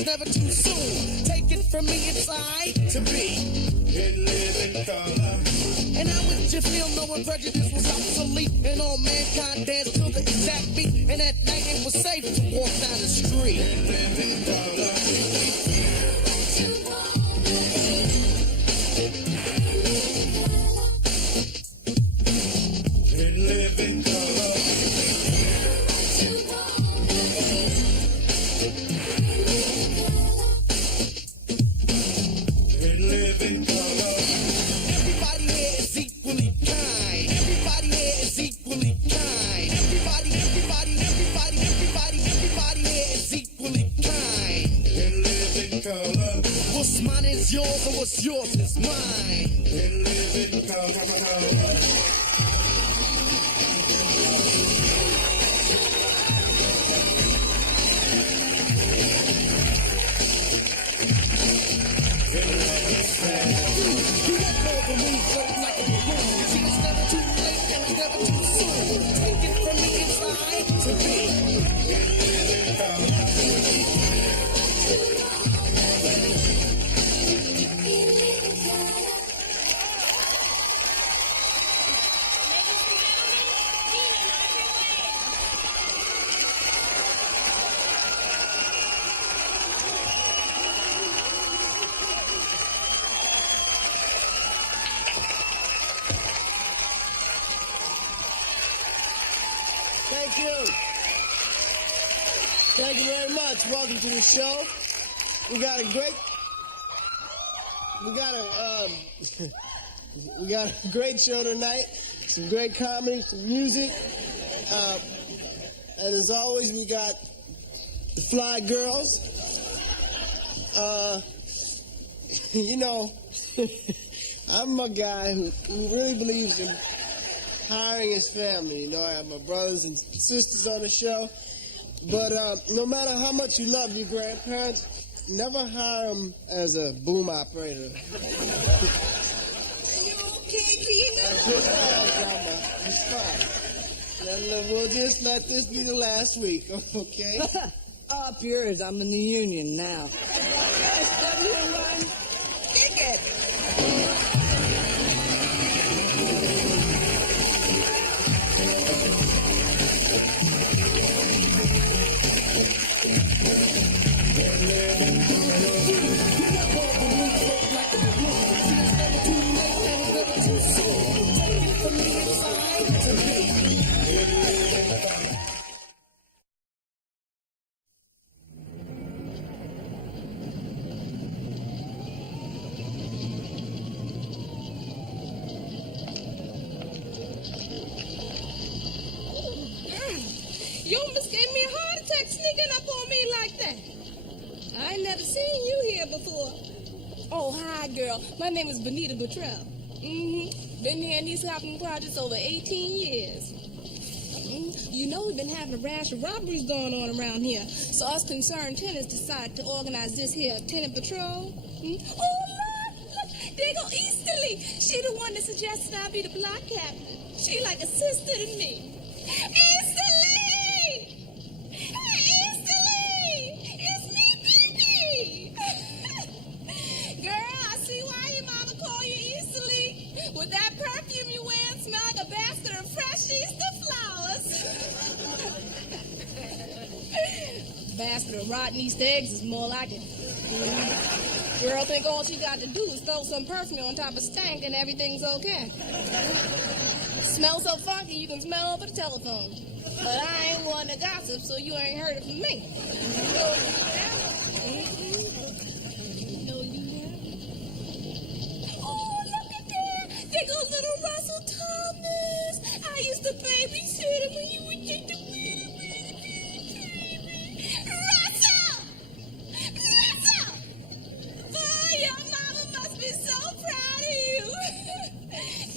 it's never too soon. Take it from me, it's I to be. In living color. And I wish you feel knowing prejudice was obsolete. And all mankind danced to the exact beat. And at night it was safe to walk down the street. In living color. In living color. In living color. Everybody here is equally kind. Everybody here is equally kind. Everybody here is equally kind. In living color. What's mine is yours and what's yours is mine. In living color. Thank you. Thank you very much. Welcome to the show. We got a great show tonight. Some great comedy, some music. And as always, we got the Fly Girls. You know, I'm a guy who really believes in hiring his family. You know, I have my brothers and sisters on the show. But no matter how much you love your grandparents, never hire them as a boom operator. You okay, Keena? It's fine. We'll just let this be the last week, okay? Up yours, I'm in the union now. SW1, kick it. You almost gave me a heart attack sneaking up on me like that. I ain't never seen you here before. Oh, hi, girl. My name is Benita Buttrell. Been here in these housing projects over 18 years. You know we've been having a rash of robberies going on around here. So us concerned tenants decided to organize this here tenant patrol. Oh, look, there go Easterly. She the one that suggested I be the block captain. She like a sister to me. Easterly! Hey, Easterly! It's me, Pee-Pee! Girl, I see why your mama call you Easterly. With that perfume you wear, smell like a basket of fresh Easter flowers. Basket of rotten Easter eggs is more like it. Girl think all she got to do is throw some perfume on top of stank and everything's okay. Smells so funky you can smell over the telephone. But I ain't one to gossip, so you ain't heard it from me. No, you haven't. Oh, look at that. There goes little Russell Thomas. I used to babysit him when you would get the Russell! Russell! Boy, your mama must be so proud of you.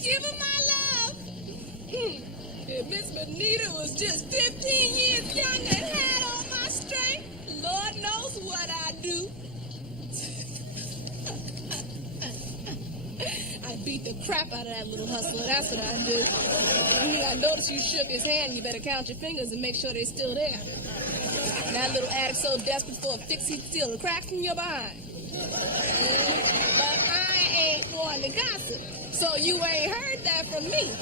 Give her my love. If Miss Benita was just 15 years younger and had all my strength, Lord knows what I'd do. I'd beat the crap out of that little hustler. That's what I'd do. I noticed you shook his hand. You better count your fingers and make sure they're still there. That little addict so desperate for a fix, he'd steal the crack from your behind. But I ain't one to gossip, so you ain't heard that from me.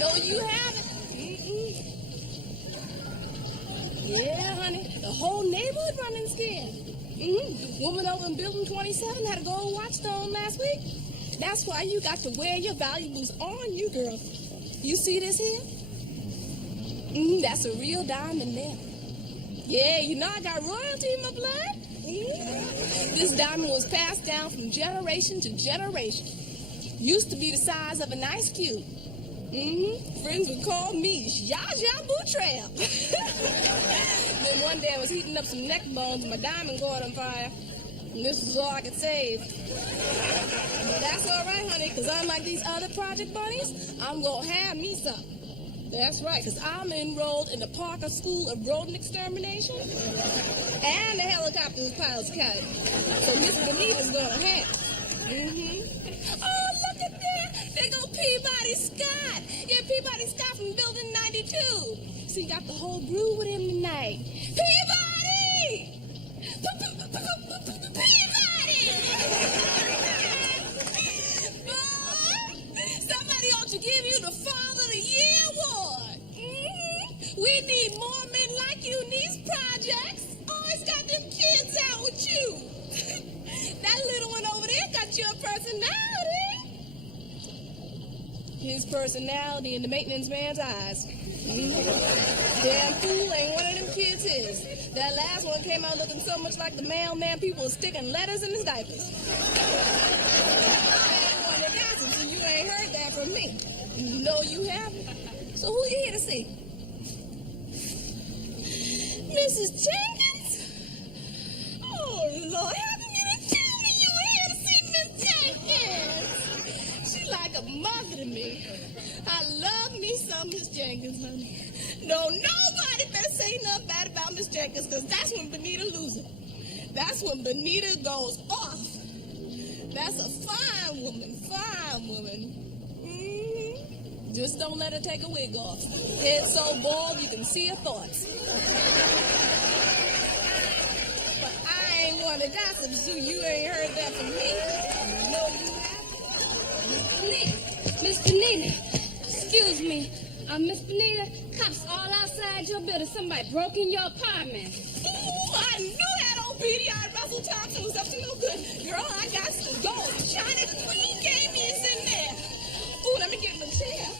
No, you haven't. Yeah, honey, the whole neighborhood running scared. The woman over in building 27 had a gold watch on last week. That's why you got to wear your valuables on you, girl. You see this here? That's a real diamond there. Yeah, you know I got royalty in my blood. This diamond was passed down from generation to generation. Used to be the size of an ice cube. Friends would call me Zsa Boutrell. Then one day I was heating up some neck bones and my diamond caught on fire. And this was all I could save. But that's all right, honey, because unlike these other project bunnies, I'm going to have me some. That's right, because I'm enrolled in the Parker School of Rodent Extermination and the Helicopter Pilots Academy. So Miss Bonita's going to have. Oh, look at that. There go Peabody Scott. Yeah, Peabody Scott from Building 92. So he got the whole brew with him tonight. Peabody! Peabody! Somebody ought to give you the Father of the Year award. We need more men like you in these projects. Always got them kids out with you. That little one over there got your personality. His personality in the maintenance man's eyes. Damn fool ain't one of them kids his. That last one came out looking so much like the mailman people were sticking letters in his diapers. So you ain't heard that from me. No, you haven't. So who you here to see? Mrs. Jenkins? Oh, Lord, how come you didn't tell me you were here to see Miss Jenkins? She like a mother to me. I love me some Miss Jenkins, honey. No, nobody better say nothing bad about Miss Jenkins, because that's when Bonita loses. That's when Bonita goes off. That's a fine woman, fine woman. Just don't let her take a wig off. Head so bald you can see her thoughts. But I ain't one to gossip, so you ain't heard that from me. No, you haven't. Miss Bonita, excuse me. Miss Bonita, cops all outside your building. Somebody broke in your apartment. Ooh, I knew that old beady-eyed Russell Thompson was up to no good. Girl, I got some gold. China the Queen gave me is in there. Ooh, let me get my chair.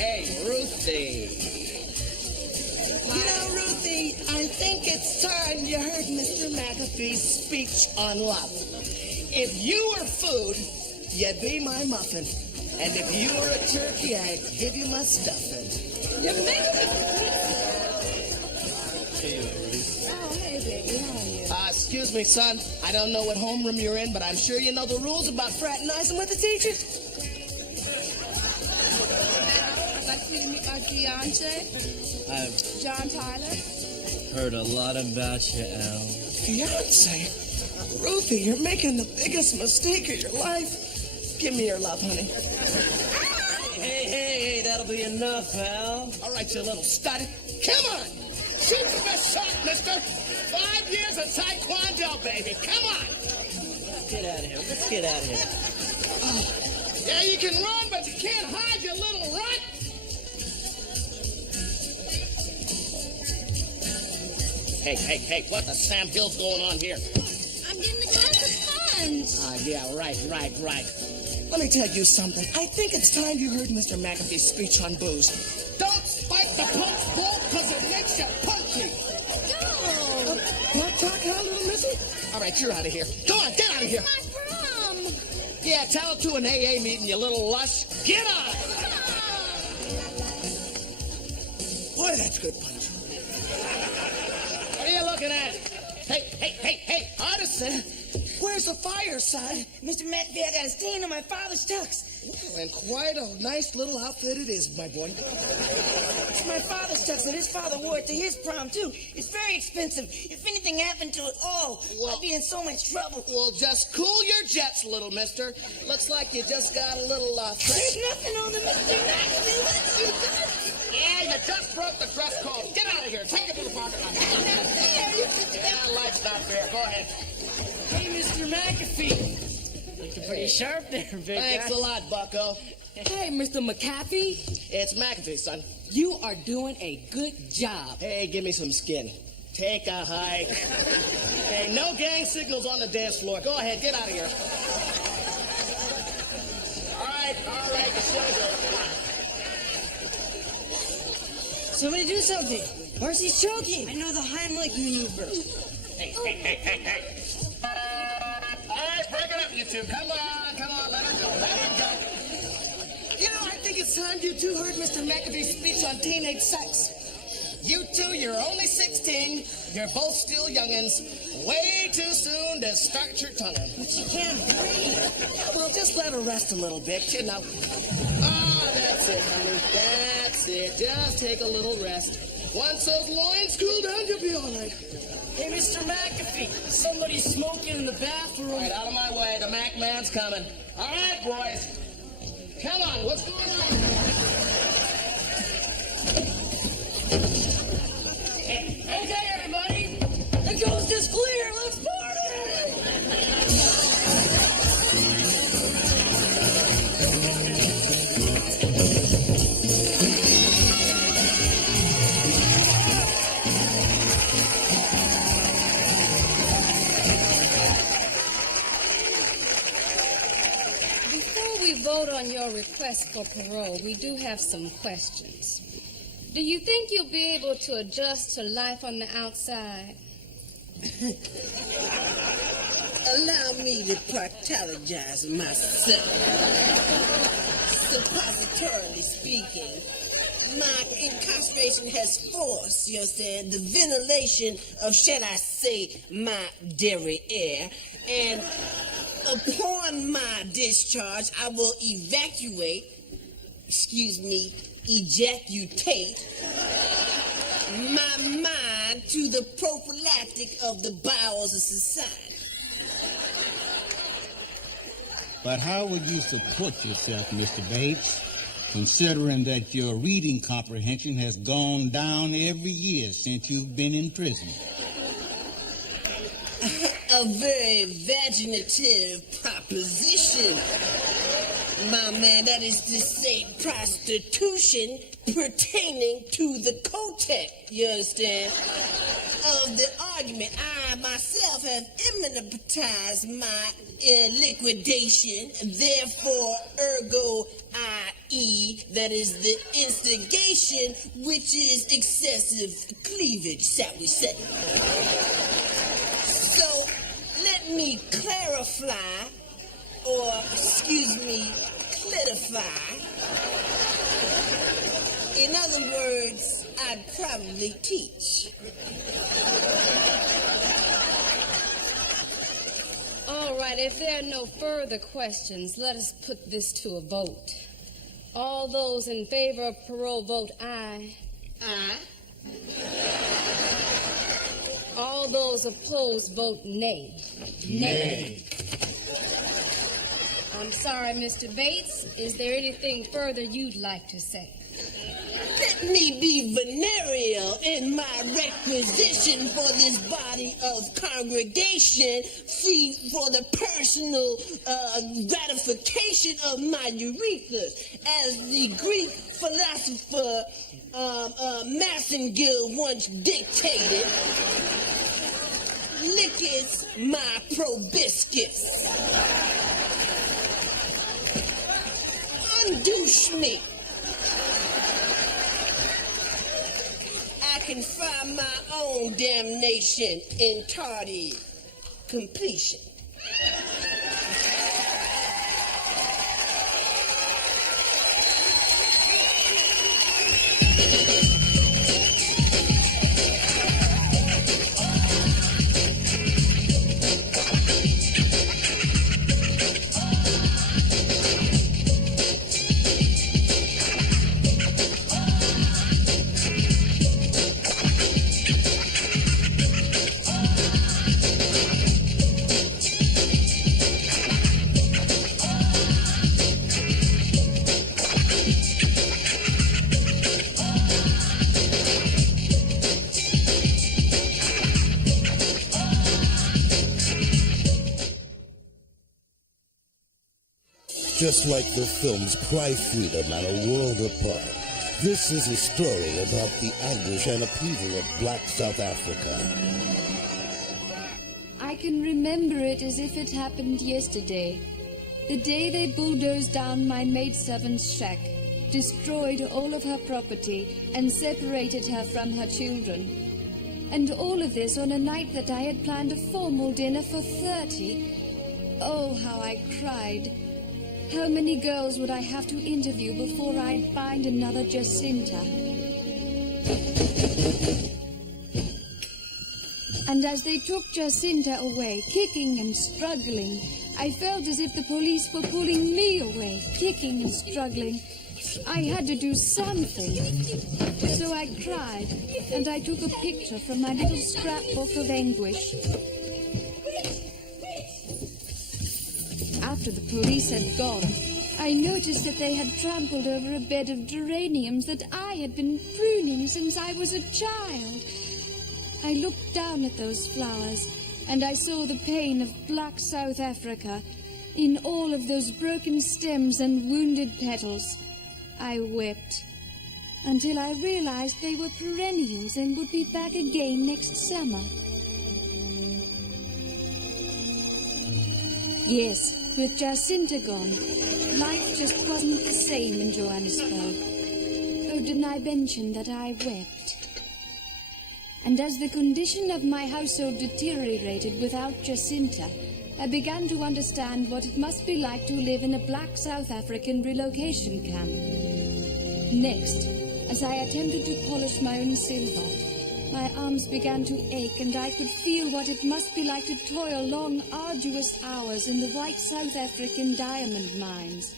Hey, Ruthie. You know, Ruthie, I think it's time you heard Mr. McAfee's speech on love. If you were food, you'd be my muffin. And if you were a turkey, I'd give you my stuffing. You make me... Oh, hey, baby, how are you? Excuse me, son. I don't know what homeroom you're in, but I'm sure you know the rules about fraternizing with the teachers. I'd like for you to meet my fiance, I've John Tyler. heard a lot about you, Al. Fiance? Ruthie, you're making the biggest mistake of your life. Give me your love, honey. Hey, that'll be enough, Al. All right, you little stud. Come on. Shoot the best shot, mister. 5 years of Taekwondo, baby. Come on. Get out of here. Let's get out of here. Oh, yeah, you can run, but you can't hide, you little runt. Hey, what the Sam Hill's going on here? I'm getting the glass of fun. lunch. Yeah, right. Let me tell you something. I think it's time you heard Mr. McAfee's speech on booze. Don't spike the punk's bolt because it makes you punchy. Go. Black talk, huh, little missy? All right, you're out of here. Go on, get out of here. My prom. Yeah, tell it to an AA meeting, you little lush. Get on. Boy, that's good punch. What are you looking at? Hey, Artisan, where's the fire, son? Mr. McAfee, I got a stain on my father's tux. Well, and quite a nice little outfit it is, my boy. It's my father's tux, and his father wore it to his prom, too. It's very expensive. If anything happened to it, I'd be in so much trouble. Well, just cool your jets, little mister. Looks like you just got a little, There's nothing on the Mr. McAfee. What you done? Yeah, you just broke the dress code. Get out of here. Take it to the parking lot. Yeah, life's not fair. Go ahead. Hey, Mr. McAfee. Looking pretty sharp there, big Thanks guy. a lot, bucko. Hey, Mr. McAfee, It's McAfee, son. you are doing a good job. Hey, give me some skin. Take a hike. Hey, no gang signals on the dance floor. Go ahead, get out of here. All right, the silver. Somebody do something. Marcy's choking. I know the Heimlich maneuver. Hey. All right, break it up, you two. Come on, let it go. You know, I think it's time you two heard Mr. McAfee's speech on teenage sex. You two, you're only 16. You're both still youngins. Way too soon to start your tonguing. But she can't breathe. Well, just let her rest a little bit, you know. Oh, that's it, honey. That's it. Just take a little rest. Once those loins cool down, you'll be all right. Hey, Mr. McAfee, somebody's smoking in the bathroom. All right, out of my way. The Mac man's coming. All right, boys. Come on, what's going on? Okay, everybody. The coast is clear. Let's party! Before we vote on your request for parole, we do have some questions. Do you think you'll be able to adjust to life on the outside? Allow me to partologize myself. Suppositorily speaking, my incarceration has forced, you understand, the ventilation of, shall I say, my derriere. And upon my discharge, I will ejaculate my mind to the prophylactic of the bowels of society. But how would you support yourself, Mr. Bates, considering that your reading comprehension has gone down every year since you've been in prison? A very vaginative proposition, my man. That is to say, prostitution pertaining to the cotex, you understand, of the argument. I myself have imminentized my liquidation, therefore, ergo, i.e., that is the instigation, which is excessive cleavage, shall we say. So, let me clarify, or, clarify. In other words, I'd probably teach. All right, if there are no further questions, let us put this to a vote. All those in favor of parole vote aye. Aye. All those opposed vote nay. Nay. I'm sorry, Mr. Bates. Is there anything further you'd like to say? Let me be venereal in my requisition for this body of congregation, see, for the personal gratification of my urethras. As the Greek philosopher Massengill once dictated, licketh my proboscis. Undouche me. I can find my own damnation in tardy completion. Just like the films Cry Freedom and A World Apart, this is a story about the anguish and upheaval of black South Africa. I can remember it as if it happened yesterday. The day they bulldozed down my maidservant's shack, destroyed all of her property, and separated her from her children. And all of this on a night that I had planned a formal dinner for 30. Oh, how I cried. How many girls would I have to interview before I'd find another Jacinta? And as they took Jacinta away, kicking and struggling, I felt as if the police were pulling me away, kicking and struggling. I had to do something. So I cried, and I took a picture from my little scrapbook of anguish. After the police had gone, I noticed that they had trampled over a bed of geraniums that I had been pruning since I was a child. I looked down at those flowers, and I saw the pain of black South Africa in all of those broken stems and wounded petals. I wept until I realized they were perennials and would be back again next summer. Yes, with Jacinta gone, life just wasn't the same in Johannesburg. Oh, didn't I mention that I wept? And as the condition of my household deteriorated without Jacinta, I began to understand what it must be like to live in a black South African relocation camp. Next, as I attempted to polish my own silver, my arms began to ache, and I could feel what it must be like to toil long, arduous hours in the white South African diamond mines.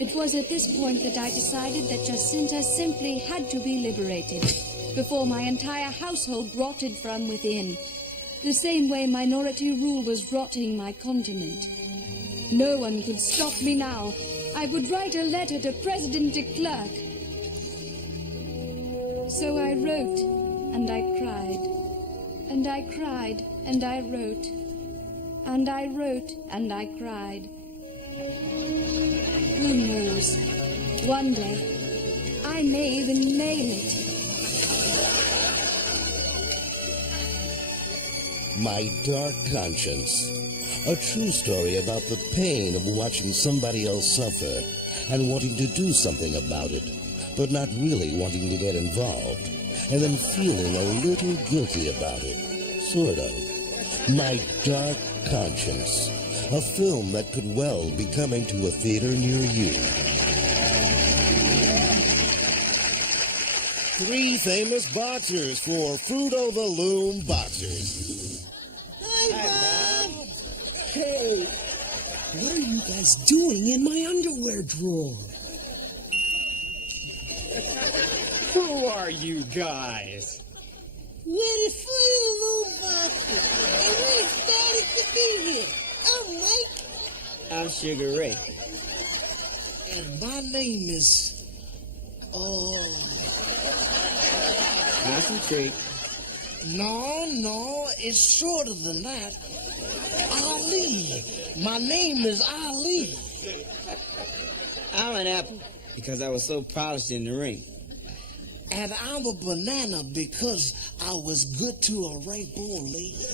It was at this point that I decided that Jacinta simply had to be liberated before my entire household rotted from within, the same way minority rule was rotting my continent. No one could stop me now. I would write a letter to President de Klerk. So I wrote, and I cried, and I cried, and I wrote, and I wrote, and I cried. Who knows? One day, I may even mail it. My Dark Conscience. A true story about the pain of watching somebody else suffer and wanting to do something about it, but not really wanting to get involved, and then feeling a little guilty about it. Sort of. My Dark Conscience. A film that could well be coming to a theater near you. 3 famous boxers for Fruito the Loom Boxers. Hi, Bob. Hey, what are you guys doing in my underwear drawer? Who are you guys? We're the Fruity Loom Boxers, and we're excited to be here. I'm Mike. I'm Sugar Ray. And my name is... Concentrate. No, it's shorter than that. Ali. My name is Ali. I'm an apple because I was so polished in the ring. And I'm a banana because I was good to a ripe old lady.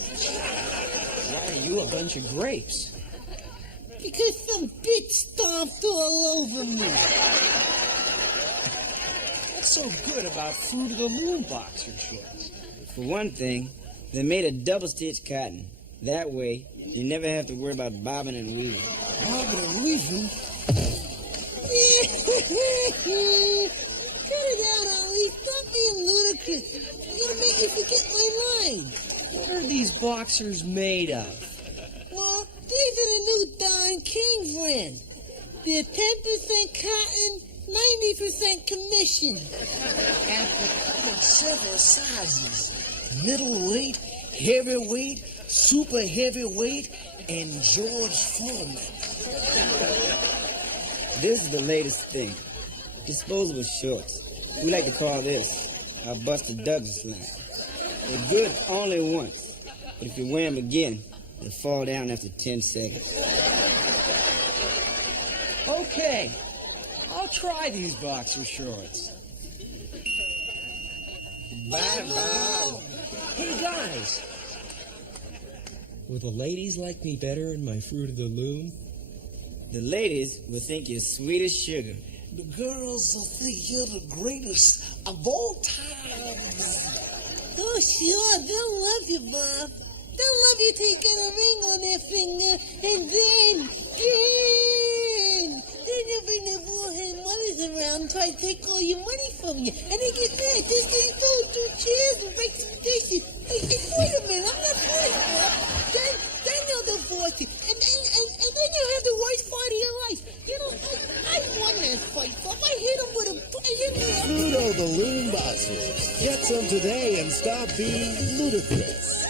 Why are you a bunch of grapes? Because some bitch stomped all over me. What's so good about Fruit of the Loom boxer shorts? For one thing, they're made of double-stitch cotton. That way, you never have to worry about bobbing and weaving. Bobbing and weaving? Cut it out, Ollie. Stop being ludicrous. You're gonna make me forget my line. What are these boxers made of? Well, these are the new Don King brand. They're 10% cotton, 90% commission. And they come in several sizes. Middleweight, heavyweight, super heavyweight, and George Foreman. This is the latest thing. Disposable shorts. We like to call this our Buster Douglas line. They're good only once, but if you wear them again, they'll fall down after 10 seconds. Okay, I'll try these boxer shorts. Bye-bye. Hey, guys. Will the ladies like me better in my Fruit of the Loom? The ladies will think you're sweet as sugar. The girls will think you're the greatest of all times. Oh, sure. They'll love you, Bob. They'll love you till you get a ring on their finger, and then they'll bring their bullhead mothers around and try to take all your money from you. And they get mad just so you throw through chairs and break some dishes. Hey, wait a minute. I'm not finished, Bob. Then they'll divorce you. And then you'll have the worst fight of your life. You know, I won that fight, Bob. I hit him with a... Fruit of the Loom boxers. Get some today and stop being ludicrous.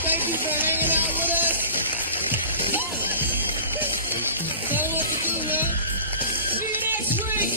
Thank you for hanging out with us. Tell them what to do, man. See you next week.